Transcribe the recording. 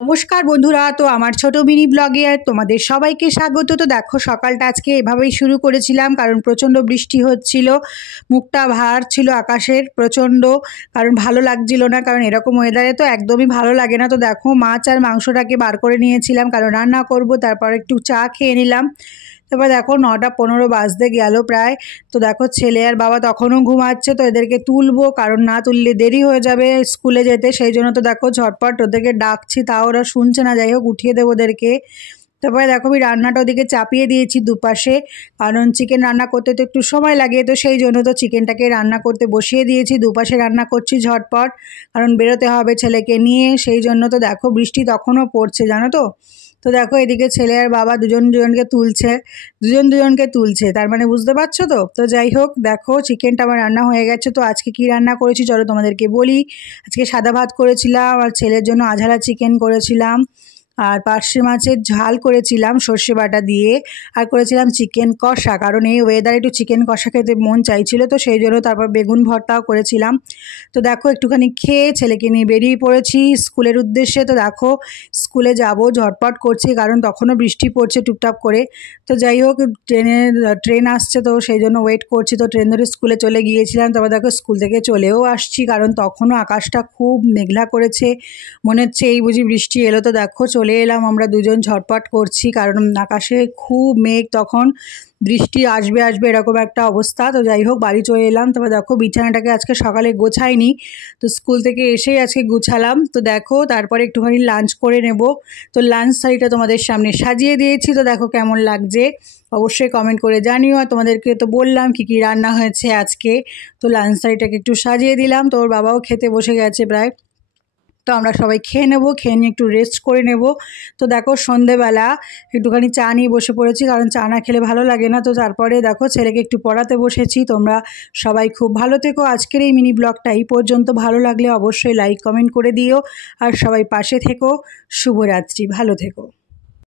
নমস্কার বন্ধুরা, তো আমার ছোট মিনি ব্লগে তোমাদের সবাইকে স্বাগত। তো দেখো সকালটা আজকে এভাবেই শুরু করেছিলাম, কারণ প্রচণ্ড বৃষ্টি হচ্ছিল, মুখটা ভার ছিল আকাশের প্রচণ্ড, কারণ ভালো লাগছিল না, কারণ এরকম ওয়েদারে তো একদমই ভালো লাগে না। তো দেখো মাছ আর মাংসটাকে বার করে নিয়েছিলাম, কারণ রান্না করব, তারপর একটু চা খেয়ে নিলাম। তারপর দেখো 9:15 বাজতে গেল প্রায়। তো দেখো ছেলে আর বাবা তখনও ঘুমাচ্ছে, তো এদেরকে তুলবো, কারণ না তুললে দেরি হয়ে যাবে স্কুলে যেতে, সেই জন্য তো দেখো ঝটপট ওদেরকে ডাকছি, তাও ওরা শুনছে না। যাই হোক উঠিয়ে দেবো ওদেরকে। তারপরে দেখো আমি রান্নাটা ওদিকে চাপিয়ে দিয়েছি দুপাশে, কারণ চিকেন রান্না করতে তো একটু সময় লাগে, তো সেই জন্য তো চিকেনটাকে রান্না করতে বসিয়ে দিয়েছি। দুপাশে রান্না করছি ঝটপট, কারণ বেরোতে হবে ছেলেকে নিয়ে, সেই জন্য। তো দেখো বৃষ্টি তখনও পড়ছে, জানো তো। তো দেখো এদিকে ছেলে আর বাবা দুজনকে তুলছে, তার মানে বুঝতে পারছো তো। তো যাই হোক দেখো চিকেনটা আমার রান্না হয়ে গেছে। তো আজকে কি রান্না করেছি চলো তোমাদেরকে বলি। আজকে সাদা ভাত করেছিলাম, আর ছেলের জন্য আঝালা চিকেন করেছিলাম, আর পার্শে মাছের ঝাল করেছিলাম সর্ষে বাটা দিয়ে, আর করেছিলাম চিকেন কষা, কারণ এই ওয়েদারে একটু চিকেন কষা খেতে মন চাইছিল, তো সেই জন্য। তারপর বেগুন ভর্তাও করেছিলাম। তো দেখো একটুখানি খেয়ে ছেলেকে নিয়ে বেরিয়ে পড়েছি স্কুলের উদ্দেশ্যে। তো দেখো স্কুলে যাব, ঝটপট করছি, কারণ তখনও বৃষ্টি পড়ছে টুপটাপ করে। তো যাই হোক ট্রেন আসছে, তো সেই জন্য ওয়েট করছি। তো ট্রেন ধরে স্কুলে চলে গিয়েছিলাম। তারপর দেখো স্কুল থেকে চলেও আসছি, কারণ তখনও আকাশটা খুব মেঘলা করেছে, মনে হচ্ছে এই বুঝি বৃষ্টি এলো। তো দেখো চলে এলাম আমরা দুজন, ঝটপট করছি, কারণ আকাশে খুব মেঘ, তখন বৃষ্টি আসবে এরকম একটা অবস্থা। তো যাই হোক বাড়ি চলে এলাম। তারপর দেখো বিছানাটাকে আজকে সকালে গোছাইনি, তো স্কুল থেকে এসেই আজকে গুছালাম। তো দেখো তারপরে একটুখানি লাঞ্চ করে নেব। তো লাঞ্চ থালিটা তোমাদের সামনে সাজিয়ে দিয়েছি। তো দেখো কেমন লাগছে অবশ্যই কমেন্ট করে জানিও। আর তোমাদেরকে তো বললাম কি রান্না হয়েছে আজকে। তো লাঞ্চ থালিটাকে একটু সাজিয়ে দিলাম, তো ওর বাবাও খেতে বসে গেছে প্রায়। তো আমরা সবাই খেয়ে নেব, খেয়ে নিয়ে একটু রেস্ট করে নেব। তো দেখো সন্ধেবেলা একটুখানি চা নিয়ে বসে পড়েছি, কারণ চা না খেলে ভালো লাগে না। তো তারপরে দেখো ছেলেকে একটু পড়াতে বসেছি। তোমরা সবাই খুব ভালো থেকো। আজকের এই মিনি ব্লগটা এই পর্যন্ত, ভালো লাগলে অবশ্যই লাইক কমেন্ট করে দিও, আর সবাই পাশে থেকো। শুভরাত্রি, ভালো থেকো।